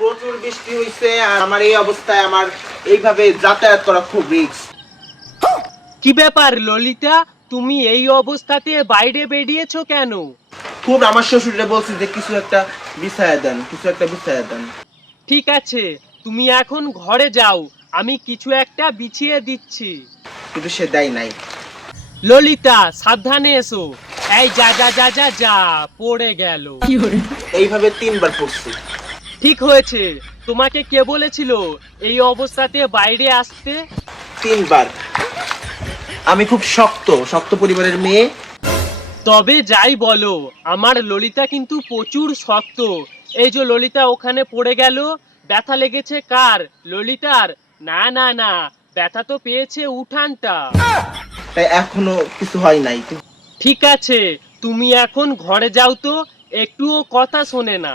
প্রচুর বৃষ্টি হইছে আর আমার এই অবস্থায় আমার এইভাবে যাতায়াত করা খুব রিস্ক। কি ব্যাপার ললিতা, তুমি এই অবস্থাতে বাইরে বেরিয়েছো কেন? খুব আমার শ্বশুরে বলছি যে কিছু একটা বিছায়া দেন। ঠিক আছে, তুমি এখন ঘরে যাও, আমি কিছু একটা বিছিয়ে দিচ্ছি। কিন্তু সে দেয় নাই। ললিতা সাবধানে এসো। এই যা যা যা যা যা, পড়ে গেল। এইভাবে 3 বার পড়ছি। ঠিক হয়েছে, তোমাকে কে বলেছিল এই অবস্থাতে বাইরে আসতে? 3 বার। আমি খুব শক্ত পরিবারের মেয়ে। তবে যাই বলো, আমার ললিতা কিন্তু প্রচুর শক্ত। এই যে ললিতা ওখানে পড়ে গেল, ব্যথা লেগেছে কার? ললিতার? না না না, ব্যথা তো পেয়েছে উঠানটা। তাই এখনো কিছু হয় নাই। ঠিক আছে, তুমি এখন ঘরে যাও তো, একটুও কথা শোনে না।